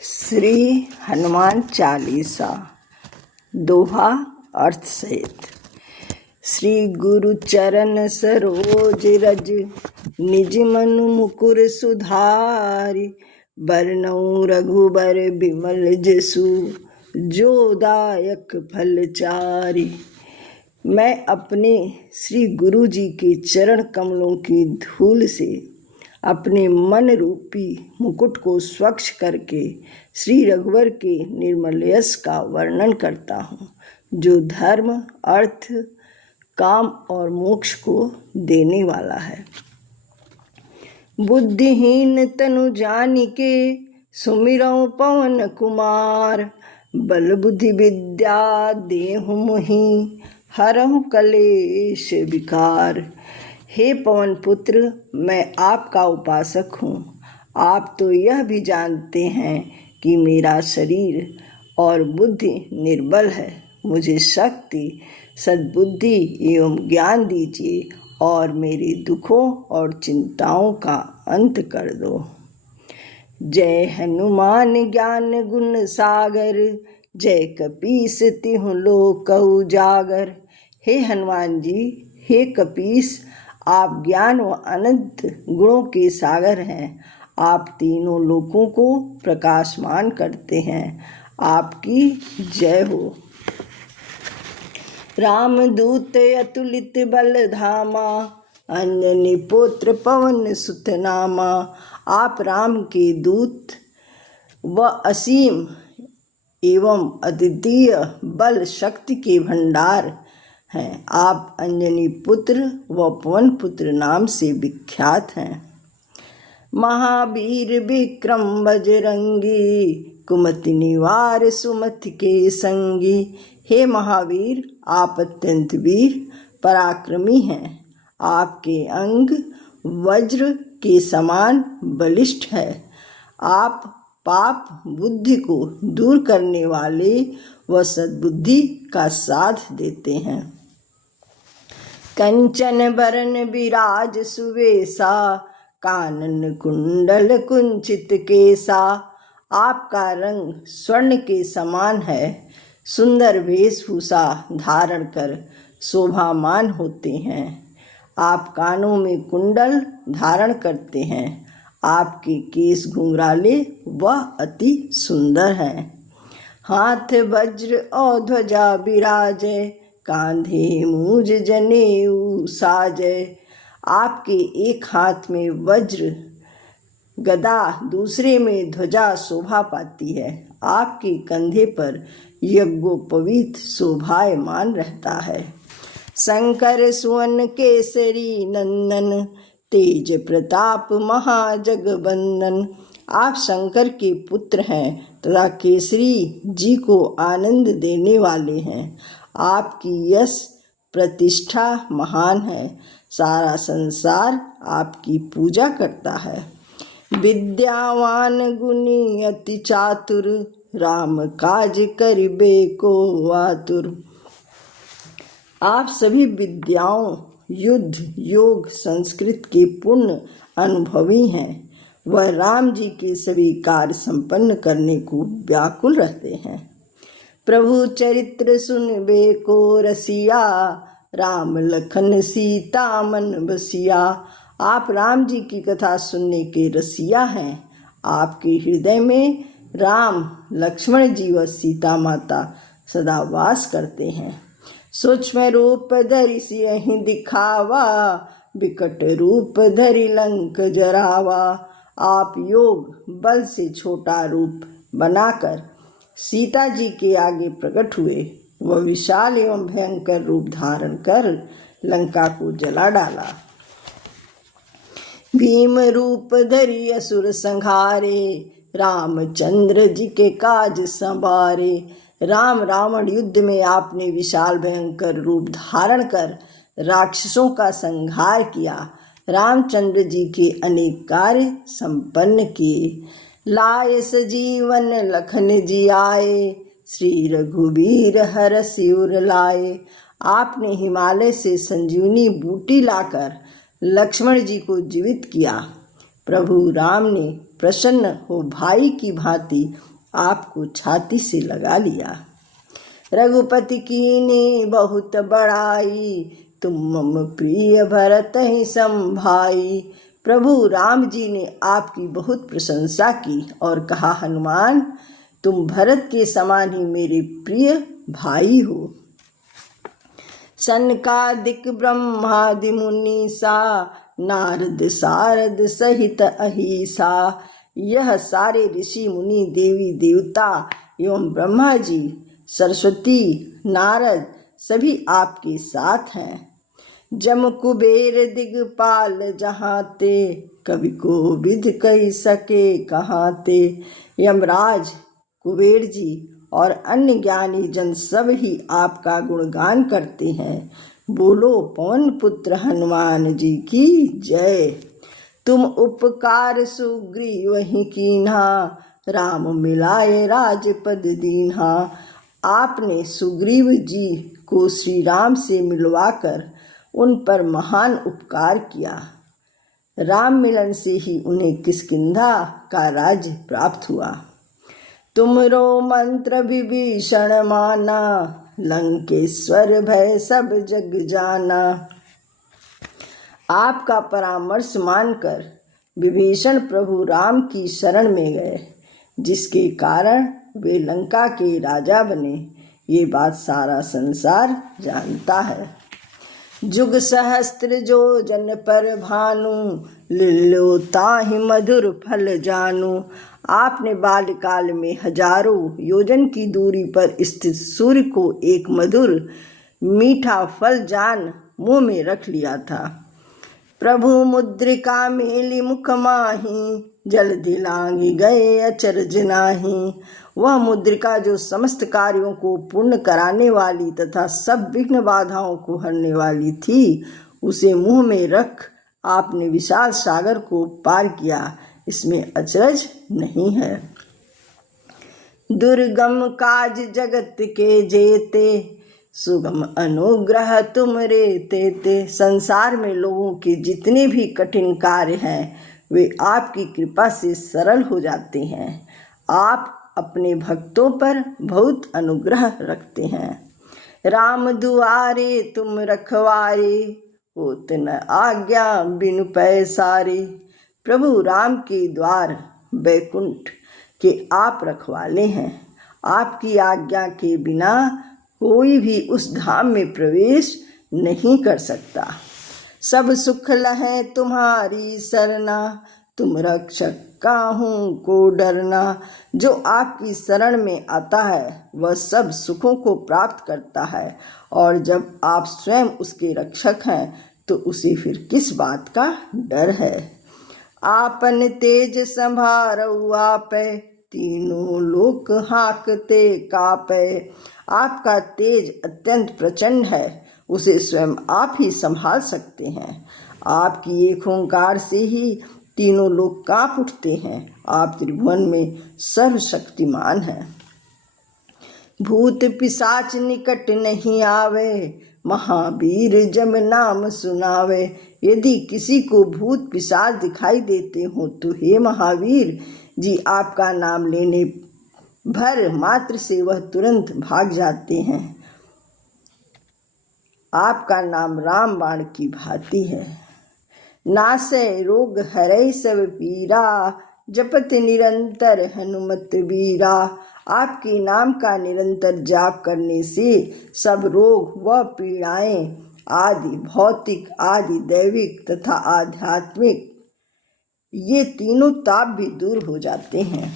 श्री हनुमान चालीसा दोहा अर्थ सहित। श्री गुरु चरण सरोज रज निज मनु मुकुर सुधारि। बरनउँ रघुबर बिमल जसु जो दायक फल चारि। मैं अपने श्री गुरु जी के चरण कमलों की धूल से अपने मन रूपी मुकुट को स्वच्छ करके श्री रघुवर के निर्मल यश का वर्णन करता हूँ, जो धर्म, अर्थ, काम और मोक्ष को देने वाला है। बुद्धिहीन तनु जानिके सुमिरौ पवन कुमार। बल बुद्धि विद्या देहु मोहि हरहु कलेश विकार। हे पवन पुत्र, मैं आपका उपासक हूँ। आप तो यह भी जानते हैं कि मेरा शरीर और बुद्धि निर्बल है। मुझे शक्ति, सद्बुद्धि एवं ज्ञान दीजिए और मेरे दुखों और चिंताओं का अंत कर दो। जय हनुमान ज्ञान गुण सागर, जय कपीस तिहुँ लोक उजागर। हे हनुमान जी, हे कपीस, आप ज्ञान व अनंत गुणों के सागर हैं। आप तीनों लोकों को प्रकाशमान करते हैं। आपकी जय हो। रामदूत अतुलित बल धामा, अंजनी पुत्र पवन सुत नामा। आप राम के दूत व असीम एवं अद्वितीय बल शक्ति के भंडार हैं। आप अंजनी पुत्र व पवन पुत्र नाम से विख्यात हैं। महावीर विक्रम बजरंगी, कुमति निवार सुमति के संगी। हे महावीर, आप अत्यंत वीर पराक्रमी हैं। आपके अंग वज्र के समान बलिष्ठ है। आप पाप बुद्धि को दूर करने वाले व सद्बुद्धि का साथ देते हैं। कंचन बरन विराज सुवेशा, कानन कुंडल कुंचित केसा। आपका रंग स्वर्ण के समान है। सुंदर वेशभूषा धारण कर शोभामान होते हैं। आप कानों में कुंडल धारण करते हैं। आपके केश घुंघराले व अति सुंदर हैं। हाथ वज्र और ध्वजा विराजे, कांधे मूज जनेऊ साजे। आपके एक हाथ में वज्र गदा, दूसरे में ध्वजा शोभा पाती है। आपके कंधे पर यज्ञोपवीत शोभायमान रहता है। शंकर सुवन केसरी नंदन, तेज प्रताप महाजगवंदन। आप शंकर के पुत्र हैं तथा केसरी जी को आनंद देने वाले हैं। आपकी यश प्रतिष्ठा महान है। सारा संसार आपकी पूजा करता है। विद्यावान गुणी अति चातुर, राम काज करिबे को आतुर। आप सभी विद्याओं, युद्ध, योग, संस्कृत के पूर्ण अनुभवी हैं। वह राम जी के सभी कार्य संपन्न करने को व्याकुल रहते हैं। प्रभु चरित्र सुनबे को रसिया, राम लखन सीता मन बसिया। आप राम जी की कथा सुनने के रसिया हैं। आपके हृदय में राम, लक्ष्मण जी व सीता माता सदा वास करते हैं। सूक्ष्म रूप धरि सियहि दिखावा, विकट रूप धरि लंक जरावा। आप योग बल से छोटा रूप बनाकर सीता जी के आगे प्रकट हुए। वह विशाल एवं भयंकर रूप धारण कर लंका को जला डाला। भीम रूप धरि असुर संहारे, रामचंद्र जी के काज संवारे। राम रावण युद्ध में आपने विशाल भयंकर रूप धारण कर राक्षसों का संहार किया। रामचंद्र जी के अनेक कार्य संपन्न किए। लाए सजीवन लखन जी आए, श्री रघुबीर हरषि उर लाए। आपने हिमालय से संजीवनी बूटी लाकर लक्ष्मण जी को जीवित किया। प्रभु राम ने प्रसन्न हो भाई की भांति आपको छाती से लगा लिया। रघुपति कीनी बहुत बड़ाई, तुम मम प्रिय भरत ही संभाई। प्रभु राम जी ने आपकी बहुत प्रशंसा की और कहा, हनुमान तुम भरत के समान ही मेरे प्रिय भाई हो। सनकादिक ब्रह्मादि मुनीसा, नारद सारद सहित अहिसा। यह सारे ऋषि मुनि देवी देवता एवं ब्रह्मा जी, सरस्वती, नारद सभी आपके साथ हैं। जम कुबेर दिगपाल जहाँ ते, कवि को विध कही सके कहाँ ते। यमराज, कुबेर जी और अन्य ज्ञानी जन सब ही आपका गुणगान करते हैं। बोलो पवन पुत्र हनुमान जी की जय। तुम उपकार सुग्रीव ही कीन्हा, राम मिलाए राजपद दीन्हा। आपने सुग्रीव जी को श्री राम से मिलवाकर उन पर महान उपकार किया। राम मिलन से ही उन्हें किष्किंधा का राज्य प्राप्त हुआ। तुमरो मंत्र विभीषण माना, लंकेश्वर भय सब जग जाना। आपका परामर्श मानकर विभीषण प्रभु राम की शरण में गए, जिसके कारण वे लंका के राजा बने। ये बात सारा संसार जानता है। जुग सहस्त्र जो जन पर भानु, लिलो ताहि मधुर फल जानू। आपने बाल्यकाल में हजारों योजन की दूरी पर स्थित सूर्य को एक मधुर मीठा फल जान मुंह में रख लिया था। प्रभु मुद्रिका मेली मुख माही, जल दिलांगी गए अचरज नाही। वह मुद्रिका जो समस्त कार्यों को पूर्ण कराने वाली तथा सब विघ्न बाधाओं को हरने वाली थी, उसे मुंह में रख आपने विशाल सागर को पार किया, इसमें अचरज नहीं है। दुर्गम काज जगत के जेते, सुगम अनुग्रह तुमरे तेते। संसार में लोगों के जितने भी कठिन कार्य हैं, वे आपकी कृपा से सरल हो जाते हैं। आप अपने भक्तों पर बहुत अनुग्रह रखते हैं। राम दुआरे तुम रखवारे, होत न आज्ञा बिनु पैसारे। प्रभु राम के द्वार बैकुंठ के आप रखवाले हैं। आपकी आज्ञा के बिना कोई भी उस धाम में प्रवेश नहीं कर सकता। सब सुख लहै तुम्हारी सरना, तुम रक्षक काहू को डरना। जो आपकी शरण में आता है वह सब सुखों को प्राप्त करता है, और जब आप स्वयं उसके रक्षक हैं तो उसे फिर किस बात का डर है। आपन तेज संभारऊ आपै, तीनों लोक हाकते कापै। आपका तेज अत्यंत प्रचंड है, उसे स्वयं आप ही संभाल सकते हैं। आपकी एक ओंकार से ही तीनों लोग कांप उठते हैं। आप त्रिभुवन में सर्वशक्तिमान हैं। भूत पिशाच निकट नहीं आवे, महावीर जब नाम सुनावे। यदि किसी को भूत पिशाच दिखाई देते हो तो हे महावीर जी, आपका नाम लेने भर मात्र से वह तुरंत भाग जाते हैं। आपका नाम राम बाण की भांति है। नासै रोग हरै सब पीरा, जपत निरंतर हनुमत बीरा। आपके नाम का निरंतर जाप करने से सब रोग व पीड़ाएं, आदि भौतिक आदि दैविक तथा आध्यात्मिक, ये तीनों ताप भी दूर हो जाते हैं।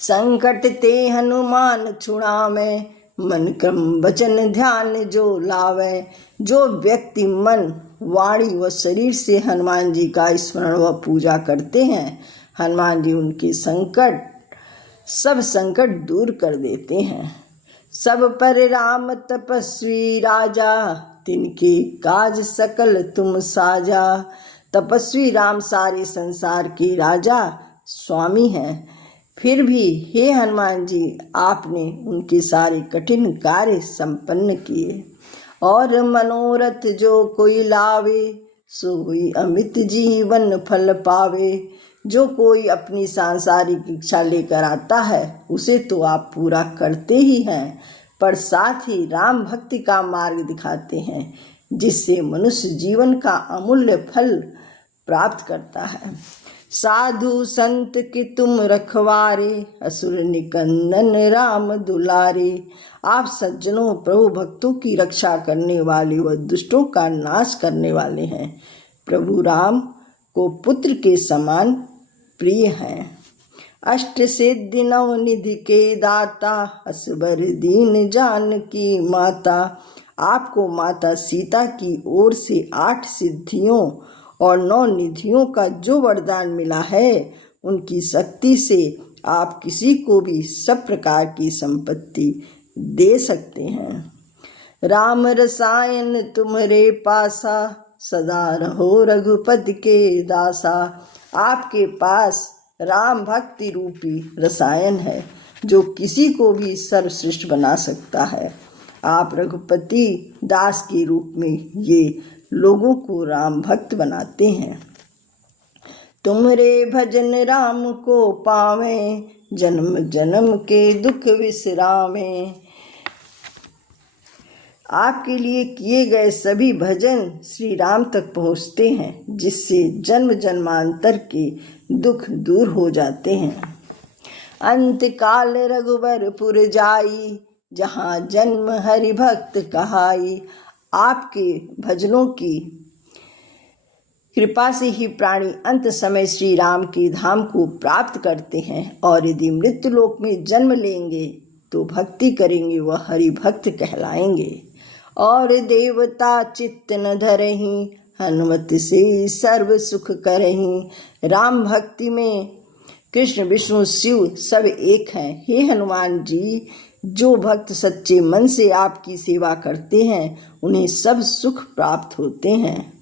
संकट ते हनुमान छुड़ावे, मन क्रम वचन ध्यान जो लावे। जो व्यक्ति मन वाणी व शरीर से हनुमान जी का स्मरण व पूजा करते हैं, हनुमान जी उनके सब संकट दूर कर देते हैं। सब पर राम तपस्वी राजा, तिनके काज सकल तुम साजा। तपस्वी राम सारे संसार के राजा स्वामी हैं, फिर भी हे हनुमान जी, आपने उनके सारे कठिन कार्य संपन्न किए। और मनोरथ जो कोई लावे, सोई अमित जीवन फल पावे। जो कोई अपनी सांसारिक इच्छा लेकर आता है उसे तो आप पूरा करते ही हैं, पर साथ ही राम भक्ति का मार्ग दिखाते हैं, जिससे मनुष्य जीवन का अमूल्य फल प्राप्त करता है। साधु संत के तुम रखवारे, असुर निकंदन राम दुलारे। आप सज्जनों प्रभु भक्तों की रक्षा करने वाले व दुष्टों का नाश करने वाले हैं। प्रभु राम को पुत्र के समान प्रिय हैं। अष्ट सिद्धि नवनिधि के दाता, असबर दीन जानकी माता। आपको माता सीता की ओर से 8 सिद्धियों और 9 निधियों का जो वरदान मिला है, उनकी शक्ति से आप किसी को भी सब प्रकार की संपत्ति दे सकते हैं। राम रसायन तुम्हारे पासा, सदा रहो रघुपति के दासा। आपके पास राम भक्ति रूपी रसायन है, जो किसी को भी सर्वश्रेष्ठ बना सकता है। आप रघुपति दास के रूप में ये लोगों को राम भक्त बनाते हैं। तुमरे भजन राम को पावें, जन्म जन्म के दुख विश्रामें। आपके लिए किए गए सभी भजन श्री राम तक पहुँचते हैं, जिससे जन्म जन्मांतर के दुख दूर हो जाते हैं। अंतकाल रघुबरपुर जाई, जहाँ जन्म हरि भक्त कहाई। आपके भजनों की कृपा से ही प्राणी अंत समय श्री राम के धाम को प्राप्त करते हैं, और यदि मृत्यु लोक में जन्म लेंगे तो भक्ति करेंगे वह हरि भक्त कहलाएंगे। और देवता चित्त न धरहीं, हनुमत से सर्व सुख करहीं। राम भक्ति में कृष्ण विष्णु शिव सब एक हैं। हे हनुमान जी, जो भक्त सच्चे मन से आपकी सेवा करते हैं उन्हें सब सुख प्राप्त होते हैं।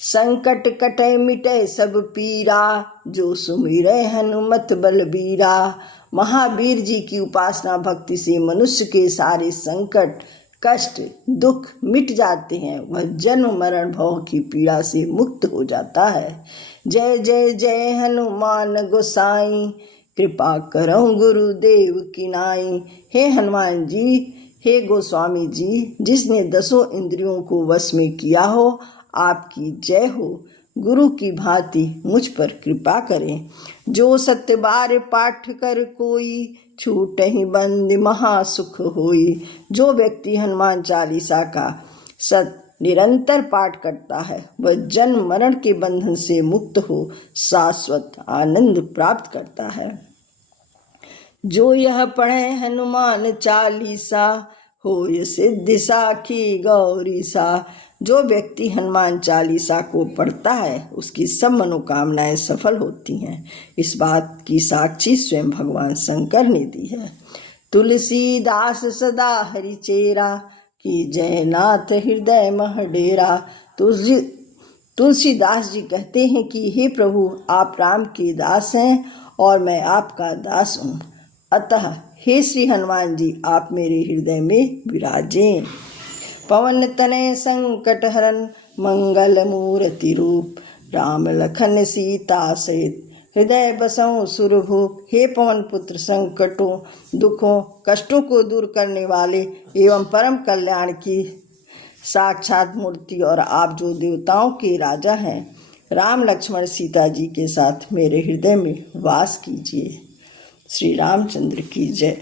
संकट कटे मिटे सब पीरा, जो सुमिरै हनुमत बलबीरा। महावीर जी की उपासना भक्ति से मनुष्य के सारे संकट कष्ट दुख मिट जाते हैं, वह जन्म मरण भव की पीड़ा से मुक्त हो जाता है। जय जय जय हनुमान गोसाई, कृपा करो गुरुदेव की नाई। हे हनुमान जी, हे गोस्वामी जी, जिसने 10 इंद्रियों को वश में किया हो, आपकी जय हो। गुरु की भांति मुझ पर कृपा करें। जो सत्य बार पाठ कर कोई, छूटहि बंद महासुख होई। जो व्यक्ति हनुमान चालीसा का निरंतर पाठ करता है, वह जन्म मरण के बंधन से मुक्त हो शाश्वत आनंद प्राप्त करता है। जो यह पढ़े हनुमान चालीसा, होय सिद्धि साखी गौरी सा। जो व्यक्ति हनुमान चालीसा को पढ़ता है, उसकी सब मनोकामनाएं सफल होती हैं। इस बात की साक्षी स्वयं भगवान शंकर ने दी है। तुलसीदास सदा हरि चेरा, की जयनाथ हृदय मह डेरा। तुलसीदास जी कहते हैं कि हे प्रभु, आप राम के दास हैं और मैं आपका दास हूँ, अतः हे श्री हनुमान जी, आप मेरे हृदय में विराजें। पवन तनय संकट हरन, मंगल मूर्ति रूप। राम लखन सीता सहित, हृदय बसऊं सुरभूप। हे पवन पुत्र, संकटों दुखों कष्टों को दूर करने वाले एवं परम कल्याण की साक्षात मूर्ति, और आप जो देवताओं के राजा हैं, राम लक्ष्मण सीता जी के साथ मेरे हृदय में वास कीजिए। श्री रामचंद्र की जय।